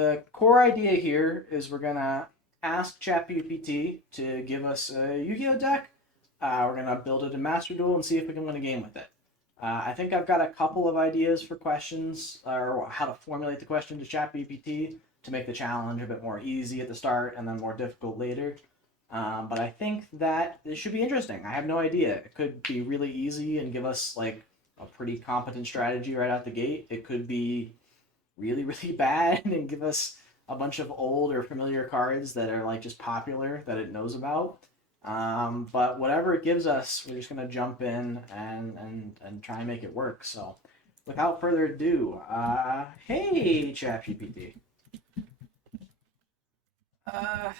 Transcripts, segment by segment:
The core idea here is we're gonna ask ChatGPT to give us a Yu-Gi-Oh deck. We're gonna build it in Master Duel and see if we can win a game with it. I think I've got a couple of ideas for questions or how to formulate the question to ChatGPT to make the challenge a bit more easy at the start and then more difficult later. But I think that it should be interesting. I have no idea. It could be really easy and give us like a pretty competent strategy right out the gate. It could be really, really bad and give us a bunch of old or familiar cards that are like just popular that it knows about. But whatever it gives us, we're just gonna jump in and try and make it work. So, without further ado, hey ChatGPT, uh,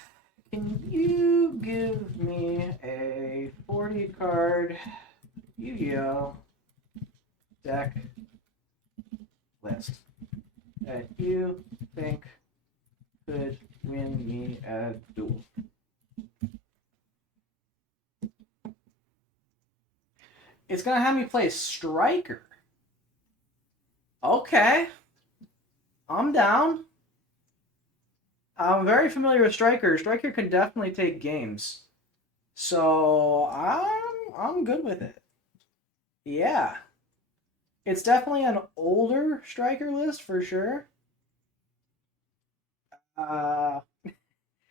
can you give me a 40 card Yu-Gi-Oh deck list that you think could win me a duel? It's gonna have me play Striker. Okay, I'm down. I'm very familiar with Striker. Striker can definitely take games, so I'm good with it. Yeah, it's definitely an older Striker list for sure. Uh,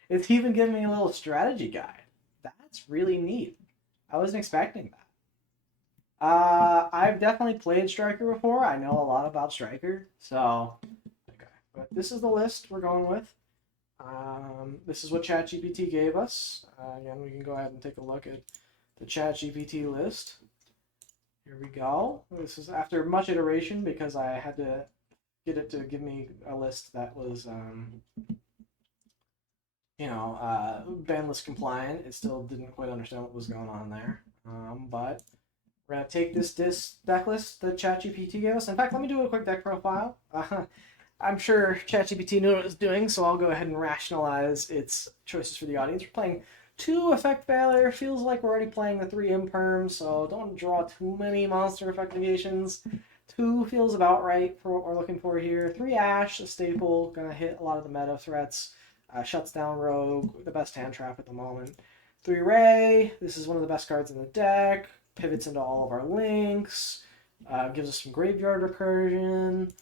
it's even giving me a little strategy guide. That's really neat. I wasn't expecting that. I've definitely played Striker before. I know a lot about Striker, so okay. But this is the list we're going with. This is what ChatGPT gave us. Again, we can go ahead and take a look at the ChatGPT list. Here we go. This is after much iteration because I had to get it to give me a list that was, ban list compliant. It still didn't quite understand what was going on there. But we're going to take this deck list that ChatGPT gave us. In fact, let me do a quick deck profile. I'm sure ChatGPT knew what it was doing, so I'll go ahead and rationalize its choices for the audience. We're playing 2 effect failure. Feels like we're already playing the 3 imperm, so don't draw too many monster effect negations. 2 feels about right for what we're looking for here. 3 Ash, a staple, gonna hit a lot of the meta threats. Shuts down Rogue, the best hand trap at the moment. 3 Ray, this is one of the best cards in the deck. Pivots into all of our links. Gives us some graveyard recursion.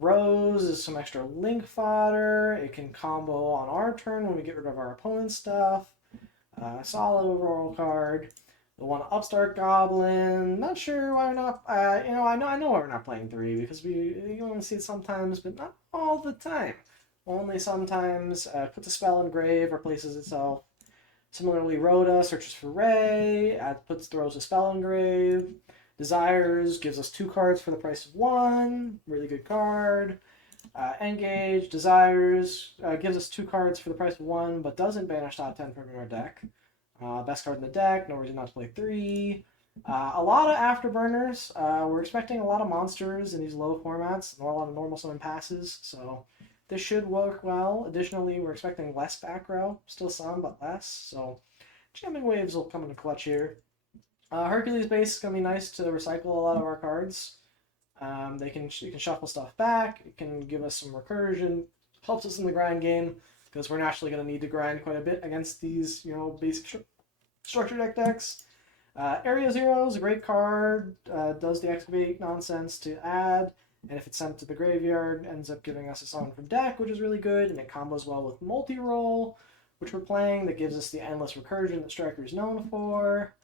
Rose is some extra link fodder. It can combo on our turn when we get rid of our opponent's stuff. Solid overall card. The one Upstart Goblin. Not sure why we're not. I know why we're not playing 3 because we only see it sometimes, but not all the time. Only sometimes. Puts a spell in grave, replaces itself. Similarly, Rhoda searches for Ray. Throws a spell in grave. Desires gives us 2 cards for the price of 1. Really good card. Engage, Desires gives us 2 cards for the price of 1, but doesn't banish top 10 from our deck. Best card in the deck, no reason not to play 3. A lot of afterburners. We're expecting a lot of monsters in these low formats, a lot of normal summon passes, so this should work well. Additionally, we're expecting less back row, still some, but less, so jamming waves will come into clutch here. Hercules base is going to be nice to recycle a lot of our cards. You can shuffle stuff back. It can give us some recursion. Helps us in the grind game because we're naturally going to need to grind quite a bit against these, basic structure deck decks. Area Zero is a great card. Does the excavate nonsense to add, and if it's sent to the graveyard, ends up giving us a summon from deck, which is really good, and it combos well with multi-roll, which we're playing. That gives us the endless recursion that Striker is known for.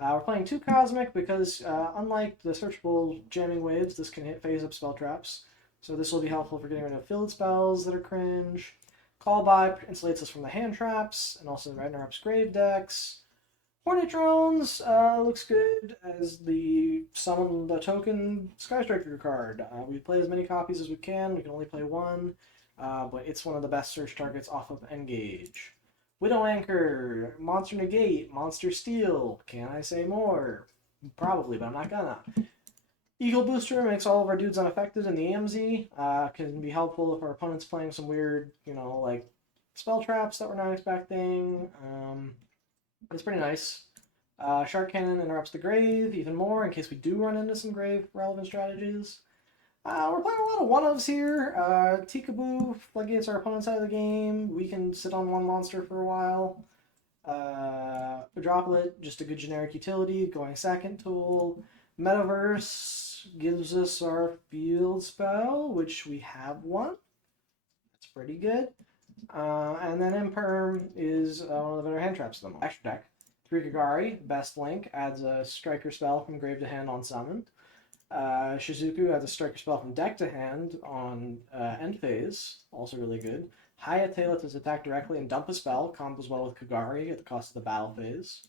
We're playing 2 Cosmic because, unlike the searchable jamming waves, this can hit phase up spell traps. So this will be helpful for getting rid of filled spells that are cringe. Call by insulates us from the hand traps, and also Ragnarok's grave decks. Hornet Drones looks good as the summon the token Sky Striker card. We play as many copies as we can. We can only play 1, but it's one of the best search targets off of Engage. Widow Anchor, Monster Negate, Monster Steal. Can I say more? Probably, but I'm not gonna. Eagle Booster makes all of our dudes unaffected in the AMZ. Can be helpful if our opponent's playing some weird, like spell traps that we're not expecting. It's pretty nice. Shark Cannon interrupts the grave even more in case we do run into some grave relevant strategies. We're playing a lot of one-ofs here. Tikaboo floodgates our opponent's side of the game. We can sit on one monster for a while. Droplet, just a good generic utility. Going second tool. Metaverse gives us our field spell, which we have one. That's pretty good. And then Imperm is one of the better hand traps of the extra deck. 3 Kagari, best link, adds a striker spell from grave to hand on summon. Shizuku adds a striker spell from deck to hand on end phase, also really good. Hayate lets us attack directly and dump a spell, combos well with Kagari at the cost of the battle phase.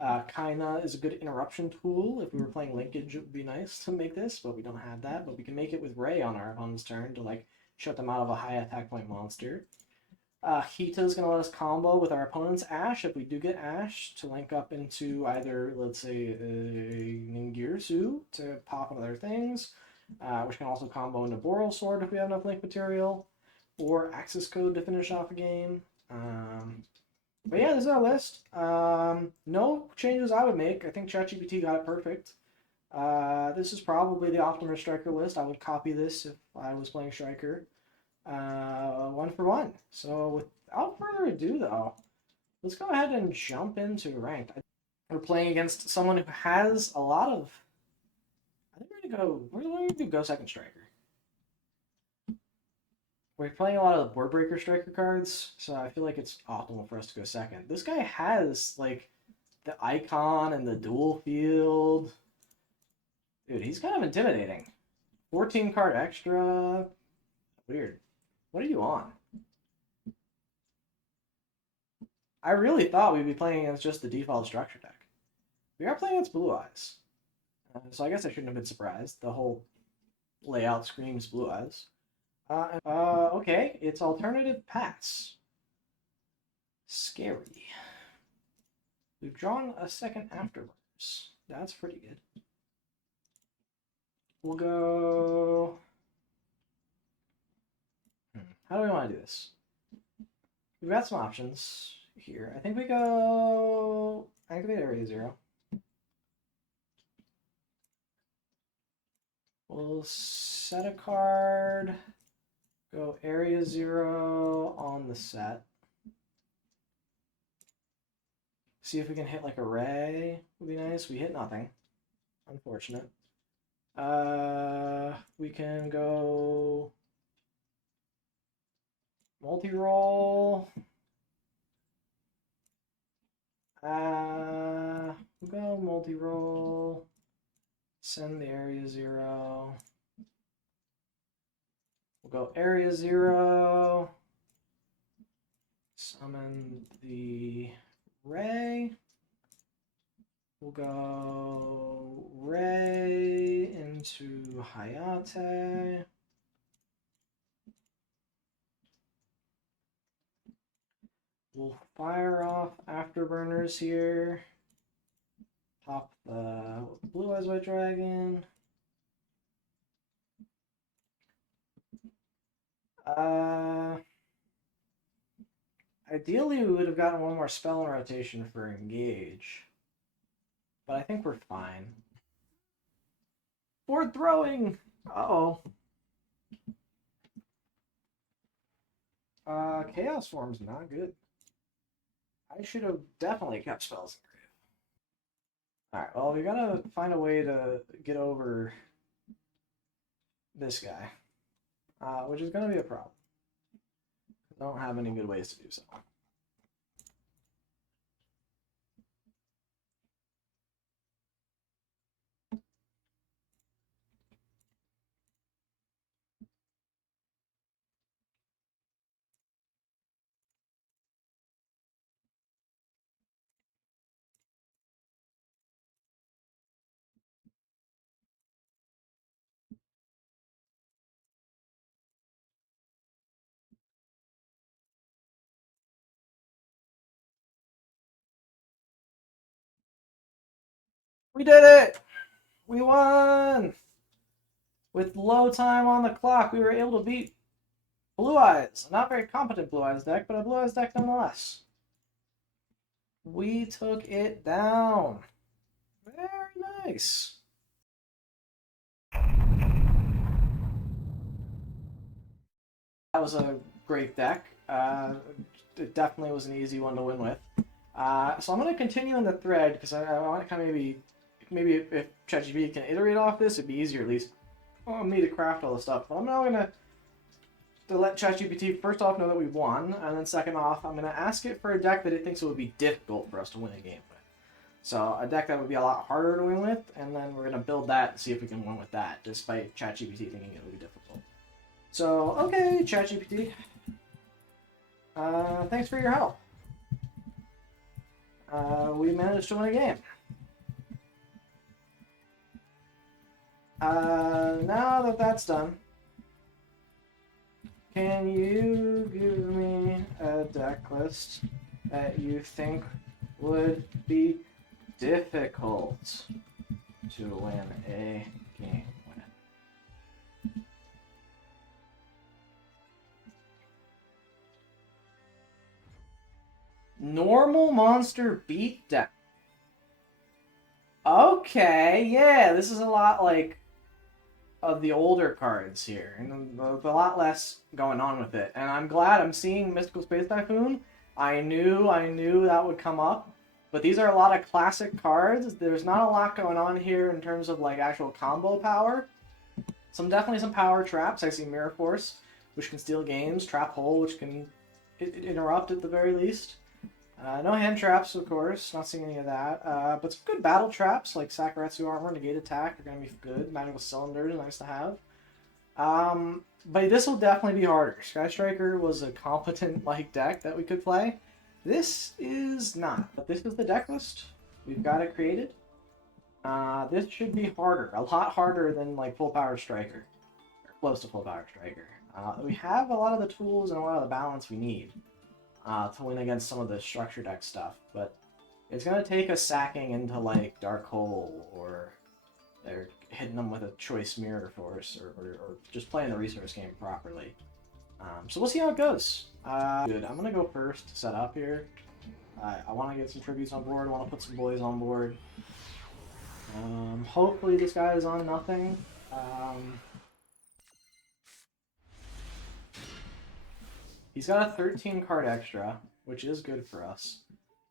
Kaina is a good interruption tool. If we were playing linkage, it would be nice to make this, but we don't have that. But we can make it with Ray on our opponent's turn to like shut them out of a high attack point monster. Hita is going to let us combo with our opponent's Ash if we do get Ash to link up into either, let's say, Ningirsu to pop other things, which can also combo into Boral Sword if we have enough link material, or Access Code to finish off a game. But yeah, this is our list. No changes I would make. I think ChatGPT got it perfect. This is probably the optimal striker list. I would copy this if I was playing striker. 1 for 1. So without further ado, though, let's go ahead and jump into ranked. We're playing against someone who has a lot of. I think we're going to go second striker. We're playing a lot of the board breaker striker cards, so I feel like it's optimal for us to go second. This guy has like the icon and the dual field. Dude, he's kind of intimidating. 14 card extra. Weird. What are you on? I really thought we'd be playing against just the default structure deck. We are playing against Blue Eyes. So I guess I shouldn't have been surprised. The whole layout screams Blue Eyes. Okay, it's alternative paths. Scary. We've drawn a second afterwards. That's pretty good. We'll go... How do we want to do this? We've got some options here. I think we go activate area 0. We'll set a card, go area 0 on the set. See if we can hit like a ray. Would be nice. We hit nothing. Unfortunate. We can go multi-roll. We'll go multi-roll. Send the area 0. We'll go area 0. Summon the ray. We'll go ray into Hayate. We'll fire off afterburners here. Pop the Blue Eyes White Dragon. Ideally, we would have gotten one more spell in rotation for engage. But I think we're fine. Board throwing! Uh-oh. Chaos Form's not good. I should have definitely kept spells in grave. Alright, well, we gotta find a way to get over this guy. Which is gonna be a problem. I don't have any good ways to do so. We did it! We won! With low time on the clock, we were able to beat Blue Eyes. Not very competent Blue Eyes deck, but a Blue Eyes deck nonetheless. We took it down. Very nice. That was a great deck. It definitely was an easy one to win with. So I'm going to continue in the thread because I want to kind of maybe if ChatGPT can iterate off this, it'd be easier at least for me to craft all the stuff. But I'm now going to let ChatGPT first off know that we won, and then second off, I'm going to ask it for a deck that it thinks it would be difficult for us to win a game with. So a deck that would be a lot harder to win with, and then we're going to build that and see if we can win with that, despite ChatGPT thinking it would be difficult. So, okay, ChatGPT. Thanks for your help. We managed to win a game. Now that that's done, can you give me a deck list that you think would be difficult to win a game with? Normal monster beat deck. Okay, yeah, this is a lot like of the older cards here, and a lot less going on with it. And I'm glad I'm seeing Mystical Space Typhoon. I knew that would come up, but these are a lot of classic cards. There's not a lot going on here in terms of like actual combo power. Definitely some power traps. I see Mirror Force, which can steal games. Trap Hole, which can interrupt at the very least. No hand traps, of course. Not seeing any of that. But some good battle traps, like Sakuretsu Armor, Negate Attack, are going to be good. Magical Cylinders, nice to have. But this will definitely be harder. Sky Striker was a competent deck that we could play. This is not. But this is the deck list. We've got it created. This should be harder. A lot harder than Full Power Striker. Or close to Full Power Striker. We have a lot of the tools and a lot of the balance we need. To win against some of the structure deck stuff, but it's gonna take us sacking into Dark Hole, or they're hitting them with a choice Mirror Force, or just playing the resource game properly. So we'll see how it goes. Good. I'm gonna go first to set up here. I want to get some tributes on board. I want to put some boys on board. Hopefully this guy is on nothing. He's got a 13 card extra, which is good for us.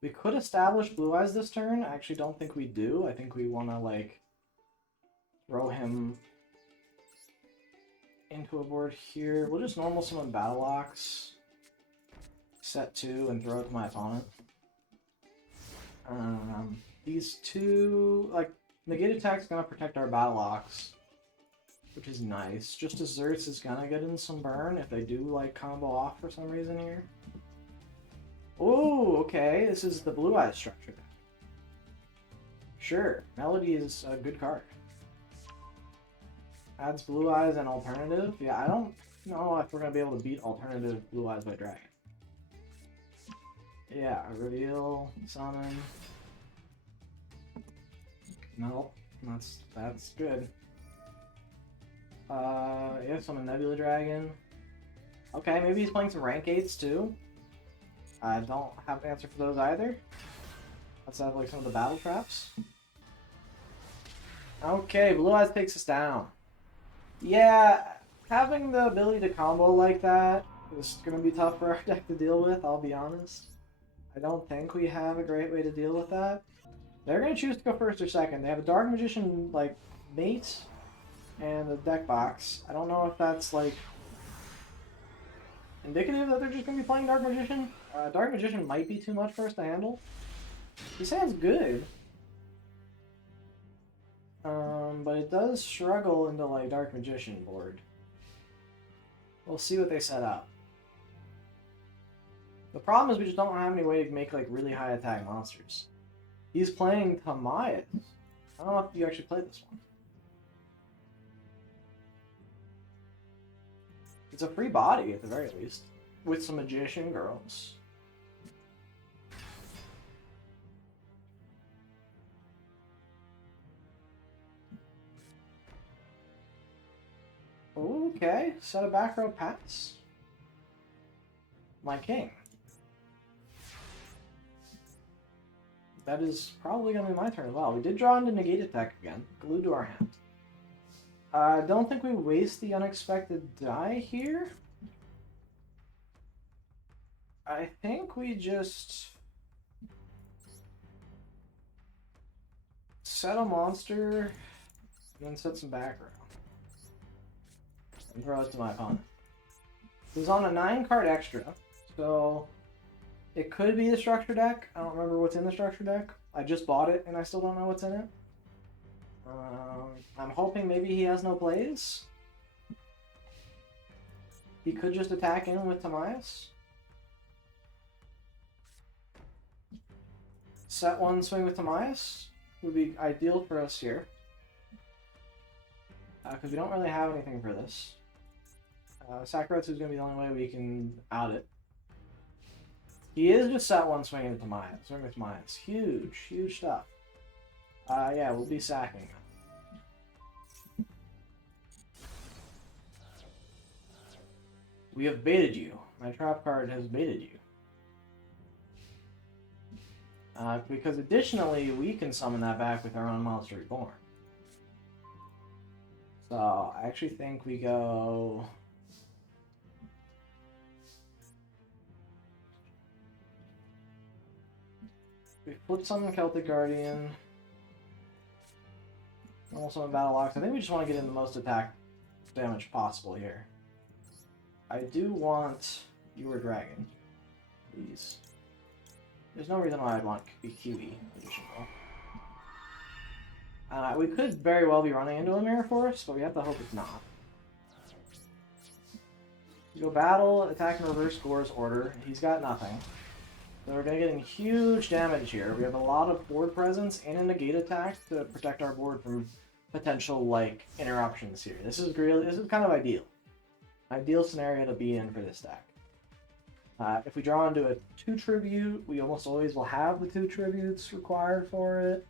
We could establish Blue Eyes this turn. I actually don't think we do. I think we want to, throw him into a board here. We'll just normal summon Battle Ox, set 2, and throw it to my opponent. These two, Negate Attack's gonna protect our Battle Ox, which is nice. Just Desserts is gonna get in some burn if they do combo off for some reason here. Oh, okay. This is the Blue Eyes structure. Sure, Melody is a good card. Adds Blue Eyes and Alternative. Yeah, I don't know if we're gonna be able to beat Alternative Blue Eyes by Dragon. Yeah, Reveal, Summon. Nope, that's good. Yeah, summon Nebula Dragon. Okay, maybe he's playing some rank 8s too. I don't have an answer for those either. Let's have some of the battle traps. Okay, Blue Eyes takes us down. Yeah, having the ability to combo like that is going to be tough for our deck to deal with, I'll be honest. I don't think we have a great way to deal with that. They're going to choose to go first or second. They have a Dark Magician, mate, and a deck box. I don't know if that's, indicative that they're just going to be playing Dark Magician. Dark Magician might be too much for us to handle. He sounds good. But it does struggle into, Dark Magician board. We'll see what they set up. The problem is we just don't have any way to make, really high attack monsters. He's playing Tamaya's. I don't know if you actually played this one. It's a free body, at the very least, with some Magician Girls. Okay, set a back row pass. My king. That is probably going to be my turn as well. We did draw into Negate Attack again, glued to our hand. I don't think we waste the unexpected die here. I think we just set a monster and then set some background and throw it to my opponent. He's on a 9-card extra, so it could be the structure deck. I don't remember what's in the structure deck. I just bought it and I still don't know what's in it. I'm hoping maybe he has no plays. He could just attack in with Tamias. Set one, swing with Tamias would be ideal for us here. Because we don't really have anything for this. Sakaretsu is going to be the only way we can out it. He is just set one, swinging with Tamias. Swing with Tamias. Huge, huge stuff. Yeah, we'll be sacking. We have baited you. My trap card has baited you. Because additionally, we can summon that back with our own Monster Reborn. So, I actually think we go... We flip summon Celtic Guardian. Also in Battle Locks. I think we just want to get in the most attack damage possible here. I do want Your Dragon. Please. There's no reason why I'd want Kiwi additional. We could very well be running into a Mirror Force, but we have to hope it's not. We go battle, attack in reverse scores order. He's got nothing. So we're going to get in huge damage here. We have a lot of board presence and a negate attack to protect our board from potential like interruptions here. This is kind of ideal. Ideal scenario to be in for this deck. If we draw into a 2 tribute, we almost always will have the 2 tributes required for it.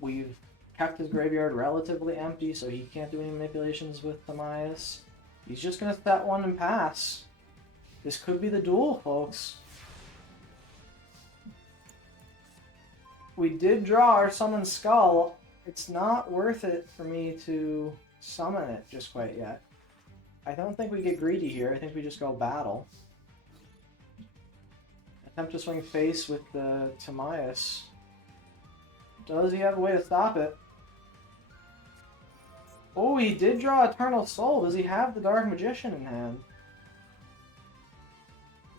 We've kept his graveyard relatively empty, so he can't do any manipulations with Tamias. He's just going to set one and pass. This could be the duel, folks. We did draw our Summon Skull. It's not worth it for me to summon it just quite yet. I don't think we get greedy here. I think we just go battle. Attempt to swing face with the Tamias. Does he have a way to stop it? Oh, he did draw Eternal Soul. Does he have the Dark Magician in hand?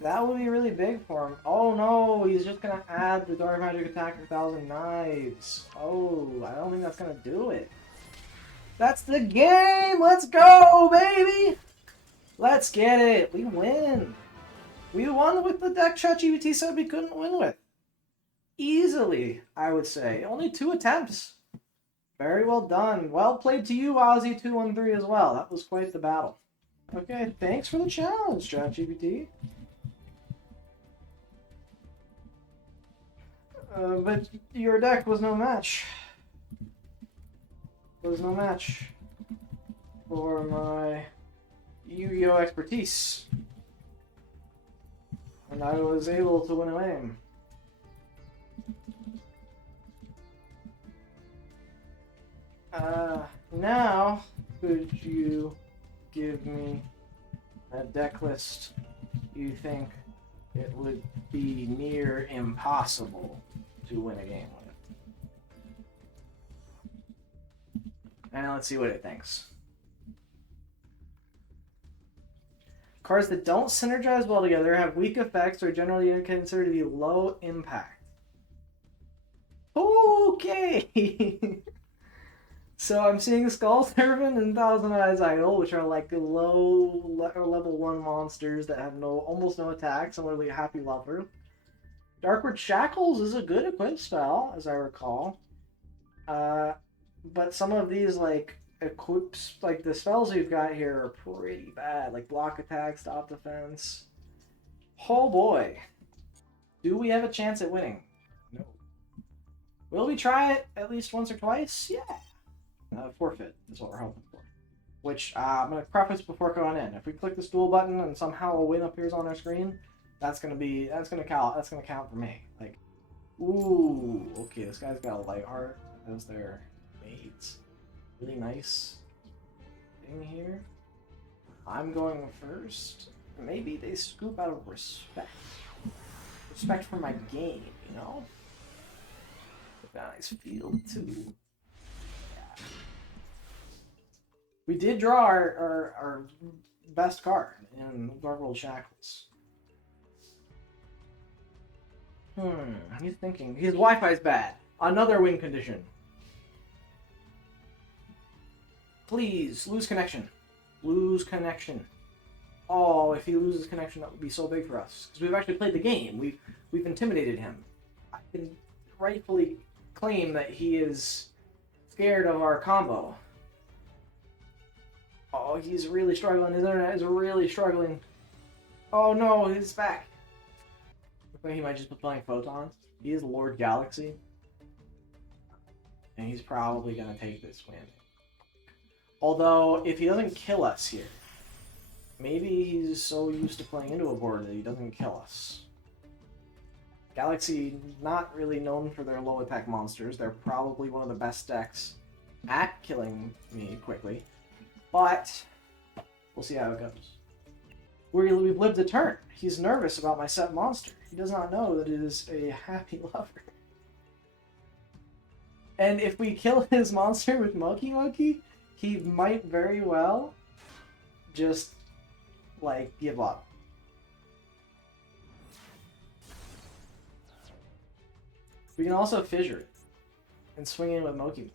That would be really big for him. Oh no, he's just gonna add the Dark Magic attack for 1,000 Knives. Oh, I don't think that's gonna do it. That's the game! Let's go, baby! Let's get it! We win! We won with the deck ChatGPT said we couldn't win with. Easily, I would say. Only 2 attempts. Very well done. Well played to you, Ozzy213 as well. That was quite the battle. Okay, thanks for the challenge, ChatGPT. But your deck was no match. Was no match for my Yu-Gi-Oh! Expertise. And I was able to win a game. Now, could you give me a deck list you think it would be near impossible to win a game with? And let's see what it thinks. Cards that don't synergize well together, have weak effects, or generally considered to be low impact. Okay! So I'm seeing Skull Servant and Thousand Eyes Idol, which are like low level 1 monsters that have almost no attacks, and literally Happy Lover. Darkward Shackles is a good equip spell, as I recall. But some of these like equips, like the spells we've got here are pretty bad, like block attack, stop defense. Oh boy. Do we have a chance at winning? No. Will we try it at least once or twice? Yeah. Forfeit is what we're hoping for. Which, I'm going to preface before going in. If we click this duel button and somehow a win appears on our screen, that's going to count for me. Like, ooh, okay, this guy's got a light heart as their mates. Really nice thing here. I'm going first. Maybe they scoop out of respect. Respect for my game, you know? Nice field, too. Yeah. We did draw our best card in Gargoyle Shackles. He's thinking. His Wi-Fi's bad. Another win condition. Please, lose connection. Lose connection. Oh, if he loses connection, that would be so big for us. Because we've actually played the game. We've intimidated him. I can rightfully claim that he is scared of our combo. Oh, he's really struggling. His internet is really struggling. Oh no, he's back. Looks like he might just be playing Photons. He is Lord Galaxy. And he's probably going to take this win. Although, if he doesn't kill us here, maybe he's so used to playing into a board that he doesn't kill us. Galaxy, not really known for their low attack monsters. They're probably one of the best decks at killing me quickly. But we'll see how it goes. We've lived a turn. He's nervous about my set monster. He does not know that it is a happy lover. And if we kill his monster with Moki, he might very well just, like, give up. We can also fissure it and swing in with Moki.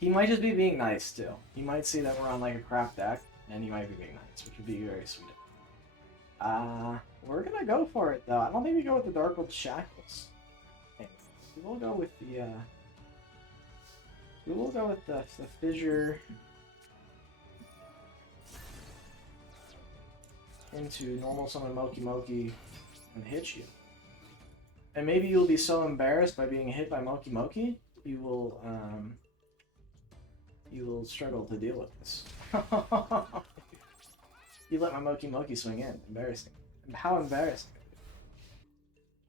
He might just be being nice, too. He might see that we're on, like, a crap deck, and he might be being nice, which would be very sweet. We're gonna go for it, though. I don't think we go with the Dark-Gold Shackles. Okay. We'll go with the, we will go with the fissure into normal summon Moki and hit you. And maybe you'll be so embarrassed by being hit by Moki, you will struggle to deal with this. You let my Moki swing in. Embarrassing. How embarrassing.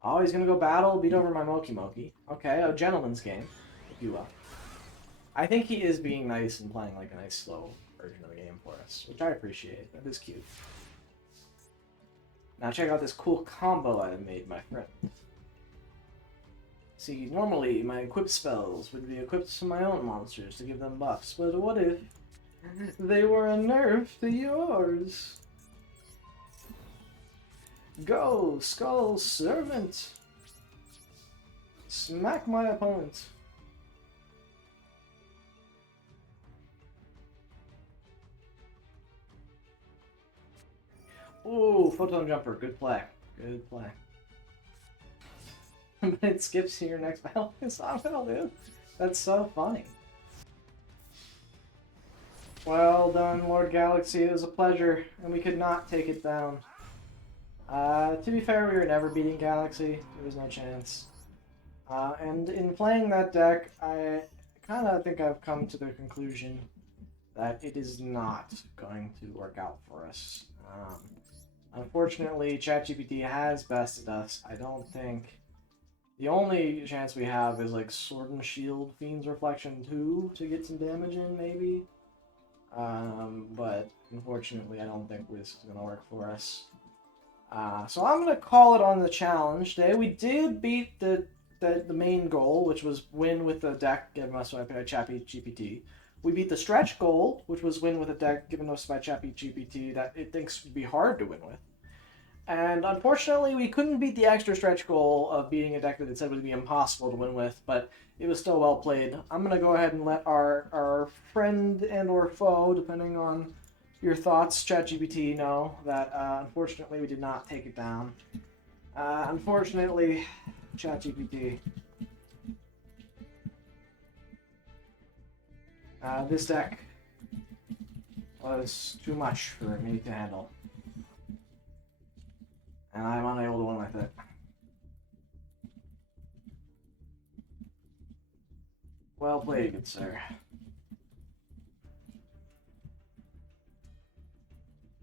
Oh, he's gonna go battle, beat over my Moki. Okay, a gentleman's game, if you will. I think he is being nice and playing like a nice slow version of the game for us, which I appreciate. That is cute. Now check out this cool combo I made, my friend. See, normally my equipped spells would be equipped to my own monsters to give them buffs, but what if they were a nerf to yours? Go, Skull Servant! Smack my opponent. Ooh, Photon Jumper, good play. Good play. But it skips to your next battle. It's not gonna live. That's so funny. Well done, Lord Galaxy. It was a pleasure, and we could not take it down. To be fair, we were never beating Galaxy. There was no chance. And in playing that deck, I kind of think I've come to the conclusion that it is not going to work out for us. Unfortunately, ChatGPT has bested us. I don't think... The only chance we have is like Sword and Shield Fiend's Reflection 2 to get some damage in, maybe. But unfortunately, I don't think this is going to work for us. So I'm going to call it on the challenge today. We did beat the main goal, which was win with the deck given us by ChatGPT. We beat the stretch goal, which was win with a deck given us by ChatGPT that it thinks would be hard to win with. And unfortunately, we couldn't beat the extra stretch goal of beating a deck that it said would be impossible to win with, but it was still well played. I'm going to go ahead and let our friend and or foe, depending on your thoughts, ChatGPT, know that unfortunately we did not take it down. Unfortunately, ChatGPT, this deck was too much for me to handle. And I'm unable to win with it. Well played, good sir.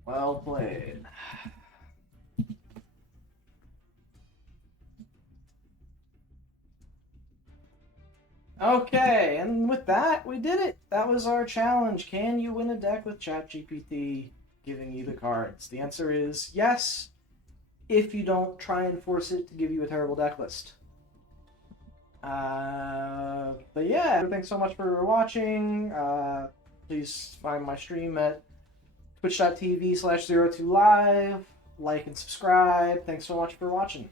Well played. Okay, and with that, we did it. that was our challenge. Can you win a deck with ChatGPT giving you the cards? The answer is yes, if you don't try and force it to give you a terrible deck list. But yeah, thanks so much for watching. Please find my stream at twitch.tv/02live. Like and subscribe. Thanks so much for watching.